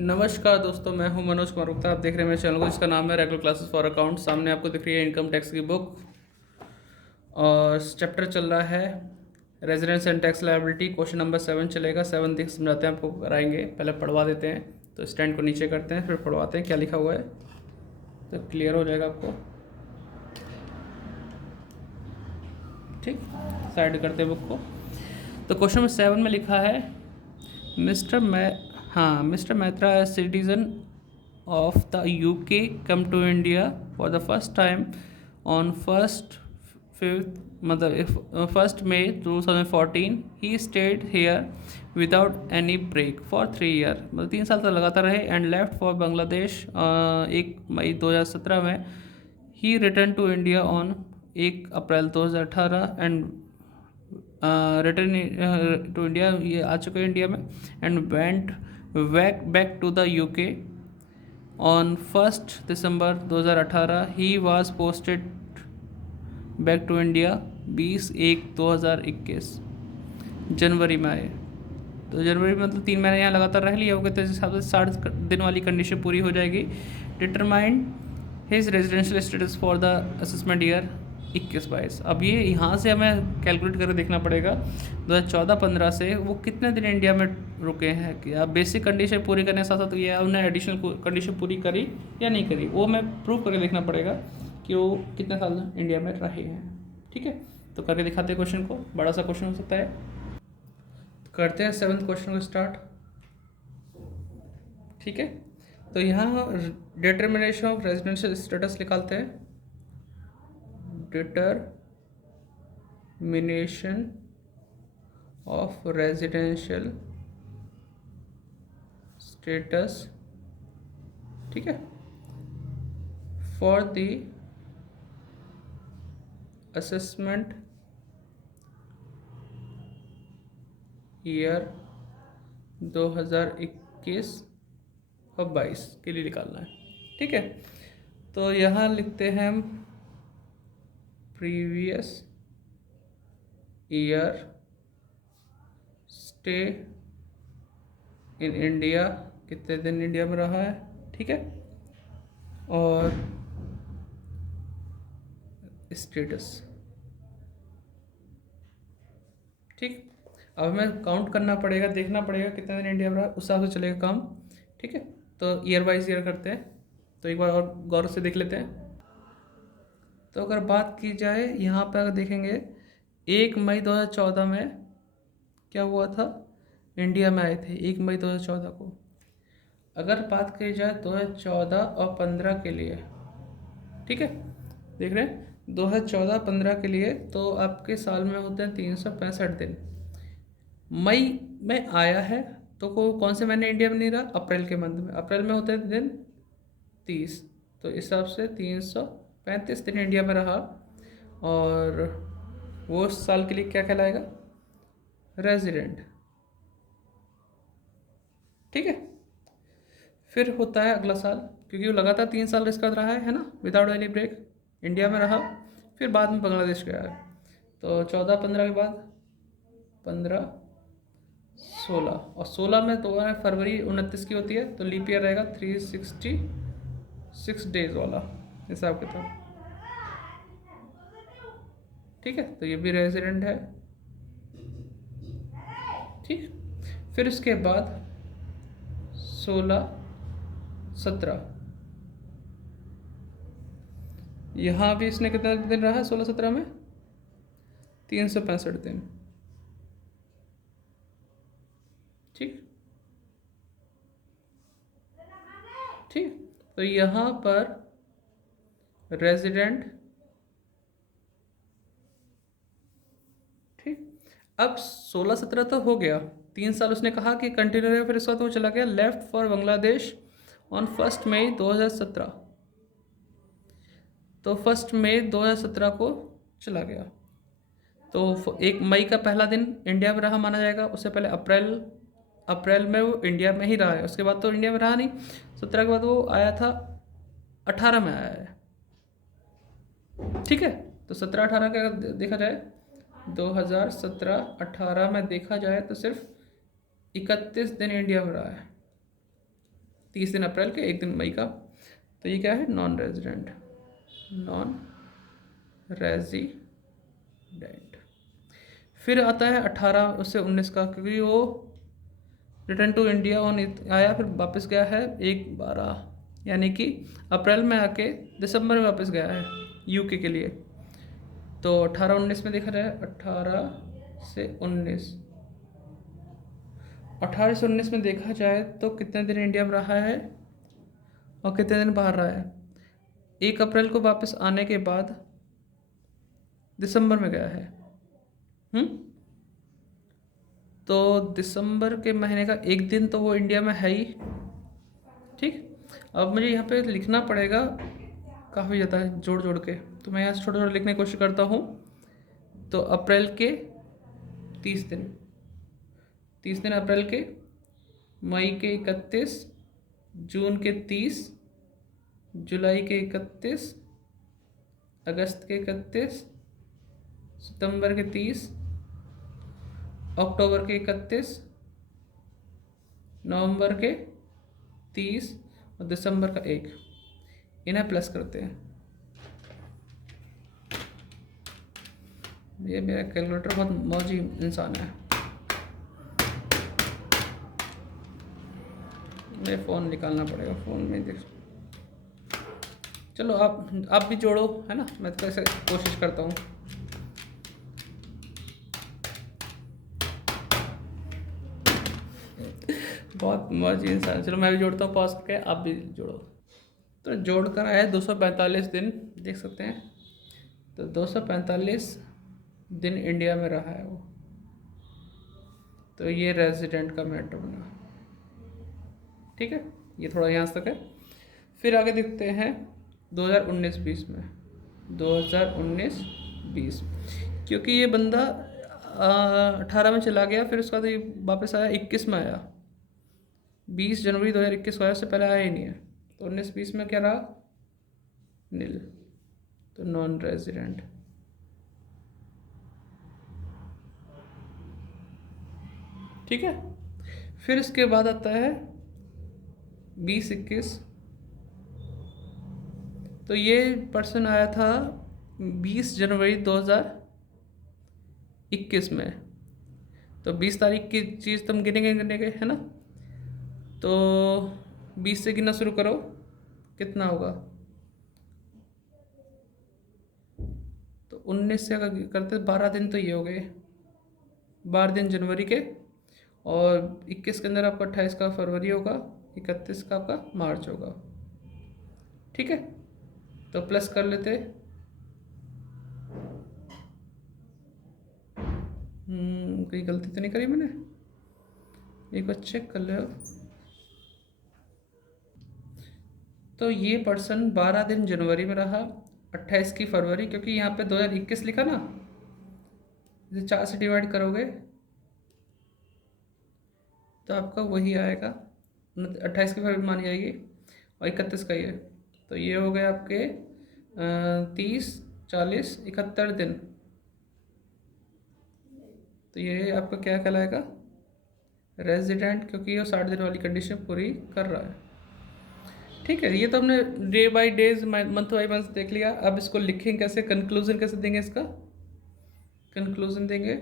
नमस्कार दोस्तों, मैं हूं मनोज कुमार गुप्ता। आप देख रहे हैं मेरे चैनल को, जिसका नाम है रेगुलर क्लासेस फॉर अकाउंट। सामने आपको दिख रही है इनकम टैक्स की बुक और चैप्टर चल रहा है residence and tax liability. Question number 7 चलेगा। 7 देख समझाते हैं, आपको कराएंगे। पहले पढ़वा देते हैं, तो स्टैंड को नीचे करते हैं, फिर पढ़वाते हैं क्या लिखा हुआ है, तो क्लियर हो जाएगा आपको। ठीक, साइड करते हैं बुक को। तो क्वेश्चन नंबर 7 में लिखा है mister Maitra as citizen of the UK come to India for the first time on 1st May 2014. He stayed here without any break for 3 year, मतलब 3 साल तक लगातार रहे, and left for Bangladesh 1 मई 2017 में। He returned to India on 1 April 2018 and return to India, ये आ चुके हैं इंडिया में, and went back to the UK on 1 December 2018। He was posted back to India 20/1/2021 जनवरी में आए। तो जनवरी में मतलब 3 महीने यहाँ लगातार रह लिया होगा, तो इस हिसाब से 60 दिन वाली कंडीशन पूरी हो जाएगी। Determine his residential status for the assessment year 21-22। अब ये यहाँ से हमें कैलकुलेट करके देखना पड़ेगा 2014-15 से वो कितने दिन इंडिया में रुके हैं, कि अब बेसिक कंडीशन पूरी करने के साथ साथ ये उन्हें एडिशनल कंडीशन पूरी करी या नहीं करी, वो हमें प्रूव करके देखना पड़ेगा कि वो कितने साल इंडिया में रहे हैं। ठीक है, तो करके दिखाते हैं क्वेश्चन को। बड़ा सा क्वेश्चन हो सकता है, तो करते हैं 7th क्वेश्चन को स्टार्ट। ठीक है, तो यहाँ डिटर्मिनेशन ऑफ रेजिडेंशियल स्टेटस निकालते हैं। डिटर्मिनेशन ऑफ रेजिडेंशियल स्टेटस, ठीक है, फॉर द असेसमेंट ईयर 2021 और 22 के लिए निकालना है। ठीक है, तो यहाँ लिखते हैं हम previous year stay in India, कितने दिन इंडिया में रहा है। ठीक है, और स्टेटस। ठीक, अब हमें काउंट करना पड़ेगा, देखना पड़ेगा कितने दिन इंडिया में रहा, उस हिसाब से चलेगा काम। ठीक है, तो ईयर वाइज ईयर करते हैं, तो एक बार और गौर से देख लेते हैं। तो अगर बात की जाए यहाँ पर, अगर देखेंगे 1 मई 2014 में क्या हुआ था, इंडिया में आए थे 1 मई 2014 को। अगर बात की जाए 2014 और 15 के लिए, ठीक है, देख रहे हैं 2014-15 के लिए, तो आपके साल में होते हैं 365 दिन। मई में आया है, तो कौन से महीने इंडिया में नहीं रहा, अप्रैल के मंथ में। अप्रैल में होते हैं दिन 30, तो इस हिसाब से 335 दिन इंडिया में रहा, और वो साल के लिए क्या कहलाएगा, रेजिडेंट। ठीक है, फिर होता है अगला साल, क्योंकि वो लगातार 3 साल इसका रहा है ना, विदाउट एनी ब्रेक इंडिया में रहा। फिर बाद में बांग्लादेश गया है, तो 14-15 के बाद 15-16, और 16 में तो फरवरी 29 की होती है, तो लीप ईयर रहेगा 366 डेज वाला हिसाब किताब। ठीक है, तो ये भी रेजिडेंट है। ठीक, फिर उसके बाद 16-17, यहाँ भी इसने कितना दिन रहा है 16-17 में, 365 दिन। ठीक ठीक, तो यहाँ पर रेजिडेंट। ठीक, अब 16-17 तो हो गया, 3 साल उसने कहा कि कंटिन्यू है, फिर उसके बाद वो चला गया, लेफ्ट फॉर बांग्लादेश ऑन 1 मई 2017। तो 1 मई 2017 को चला गया, तो 1 मई का पहला दिन इंडिया में रहा माना जाएगा। उससे पहले अप्रैल में वो इंडिया में ही रहा है, उसके बाद तो इंडिया में रहा नहीं। 17 के बाद वो आया था, 18 में आया है। ठीक है, तो 17-18 का अगर देखा जाए, 2017-18 में देखा जाए तो सिर्फ 31 दिन इंडिया में रहा है। 30 दिन अप्रैल के, 1 दिन मई का। तो ये क्या है, नॉन रेजिडेंट, नॉन रेजिडेंट। फिर आता है 18 से 19 का, क्योंकि वो रिटर्न टू इंडिया आया, फिर वापस गया है 1/12, यानी कि अप्रैल में आके दिसंबर में वापस गया है यूके के लिए। तो 18-19 में देखा जाए, 18 से 19 में देखा जाए तो कितने दिन इंडिया में रहा है और कितने दिन बाहर रहा है। 1 अप्रैल को वापस आने के बाद दिसंबर में गया है। तो दिसंबर के महीने का 1 दिन तो वो इंडिया में है ही। ठीक, अब मुझे यहाँ पे लिखना पड़ेगा काफ़ी ज़्यादा जोड़ जोड़ के, तो मैं यहाँ से छोटा छोटा लिखने की कोशिश करता हूँ। तो अप्रैल के 30 दिन, 30 दिन अप्रैल के, मई के 31, जून के 30, जुलाई के 31, अगस्त के 31, सितंबर के 30, अक्टूबर के 31, नवंबर के 30 और दिसंबर का 1। इन्हें प्लस करते हैं। ये मेरा कैलकुलेटर बहुत मौजी इंसान है। मेरे फ़ोन निकालना पड़ेगा, फ़ोन में देख। चलो आप भी जोड़ो, है ना, मैं तो ऐसे कोशिश करता हूँ। बहुत मौजी इंसान। चलो मैं भी जोड़ता हूँ, पॉज करके आप भी जोड़ो। तो जोड़ कर आया 245 दिन, देख सकते हैं। तो 245 दिन इंडिया में रहा है वो। तो ये रेजिडेंट का मैटर बना। ठीक है, ये थोड़ा यहाँ तक है। फिर आगे देखते हैं 2019-20 में, 2019-20, क्योंकि ये बंदा 18 में चला गया, फिर उसका तो ये वापस आया 21 में आया, 20 जनवरी 2021 को आया, उससे पहले आया ही नहीं है। तो 19-20 में क्या रहा, नील, तो नॉन रेजिडेंट। ठीक है, फिर इसके बाद आता है 20-21। तो ये पर्सन आया था 20 जनवरी 2021 में। तो 20 तारीख की चीज़ तुम गिनेंगे, है ना। तो 20 से गिनना शुरू करो, कितना होगा। तो 19 से अगर करते 12 दिन तो ये हो गए, 12 दिन जनवरी के, और 21 के अंदर आपका 28 का फरवरी होगा, 31 का आपका मार्च होगा। ठीक है, तो प्लस कर लेते। कोई गलती तो नहीं करी मैंने, एक बार चेक कर लो। तो ये पर्सन 12 दिन जनवरी में रहा, 28 की फरवरी, क्योंकि यहाँ पे 2021 लिखा ना, इसे 4 से डिवाइड करोगे तो आपका वही आएगा, 28 की फरवरी मानी जाएगी, और 31 का ये। तो ये हो गए आपके 30, 40, 71 दिन। तो ये आपका क्या कहलाएगा, रेजिडेंट, क्योंकि ये 60 दिन वाली कंडीशन पूरी कर रहा है। ठीक है, ये तो हमने day by days, month by month देख लिया। अब इसको लिखेंगे कैसे, कंक्लूजन कैसे देंगे, इसका कंक्लूजन देंगे।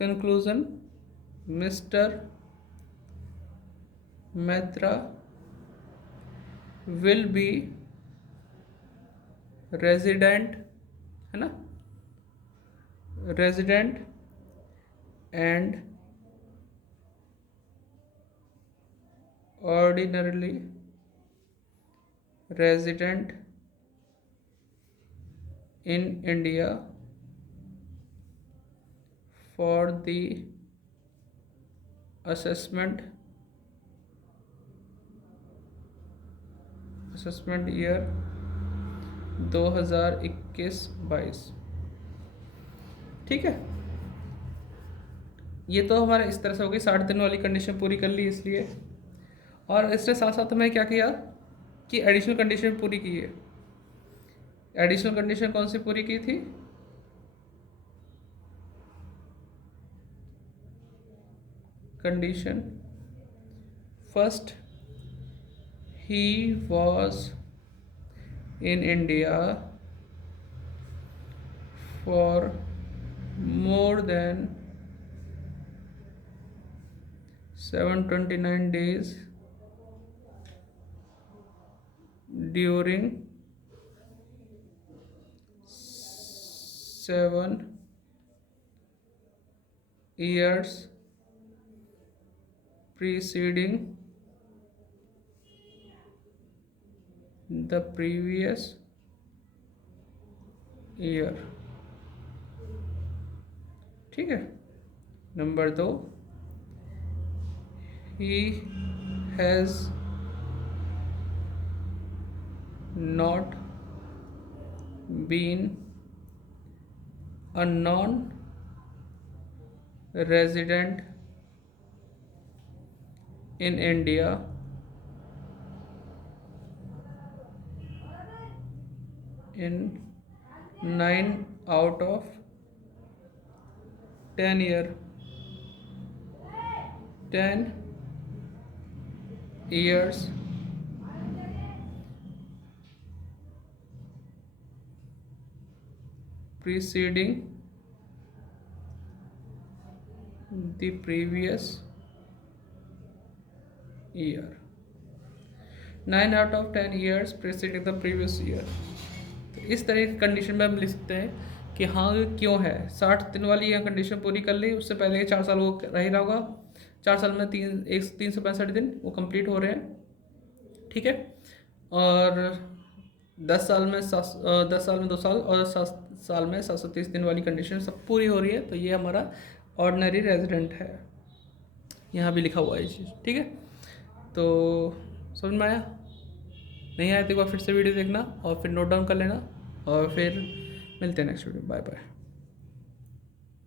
Conclusion, mister Maitra will be resident, है ना, resident and ordinarily resident in India for the assessment year 2021-22। ठीक है, ये तो हमारा इस तरह से हो गई, 60 दिन वाली कंडीशन पूरी कर ली इसलिए। और इसके साथ साथ हमें क्या किया कि एडिशनल कंडीशन पूरी की है। एडिशनल कंडीशन कौन सी पूरी की थी, condition. First, he was in India for more than 729 days during 7 years preceding the previous year. ठीक है। Number 2, he has not been a non-resident in India in 9 out of 10 years preceding the previous year. 9 out of 10 years preceding the previous year. तो इस तरह की condition में हम लिख सकते हैं कि हाँ क्यों है। 60 दिन वाली यह कंडीशन पूरी कर ली, उससे पहले के 4 साल वो रह ही रहा होगा। 4 साल में 365 दिन वो कंप्लीट हो रहे हैं, ठीक है। और 10 साल में 2 साल और 7 साल में 730 दिन वाली कंडीशन सब पूरी हो रही है। तो ये हमारा ऑर्डिनरी रेजिडेंट है, यहाँ भी लिखा हुआ है ये चीज़, ठीक है। तो समझ में आया? नहीं आया तो एक बार फिर से वीडियो देखना और फिर नोट डाउन कर लेना, और फिर मिलते हैं नेक्स्ट वीडियो। Bye bye.